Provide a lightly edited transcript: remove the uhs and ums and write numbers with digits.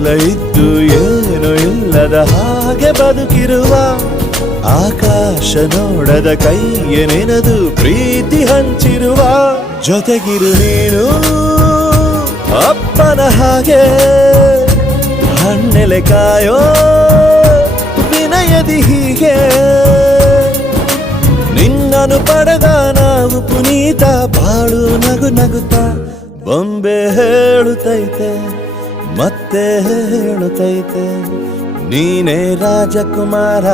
ಎಲ್ಲ ಇದ್ದು ಏನು ಇಲ್ಲದ ಹಾಗೆ ಬದುಕಿರುವ ಆಕಾಶ ನೋಡದ ಕೈಯ ನೆನೆದು ಪ್ರೀತಿ ಹಂಚಿರುವ ಜೊತೆಗಿರು ನೀನು ಅಪ್ಪನ ಹಾಗೆ ಹಣ್ಣೆಲೆ ಕಾಯೋ ವಿನಯದಿ ಹೀಗೆ ನಿನ್ನನು ಪಡೆದ ನಾವು ಪುನೀತ ಬಾಳು ನಗು ನಗುತ್ತಾ ಬೊಂಬೆ ಹೇಳುತ್ತೈತೆ ಮತ್ತೆ ಹೇಳುತ್ತೈತೆ ನೀನೇ ರಾಜಕುಮಾರ.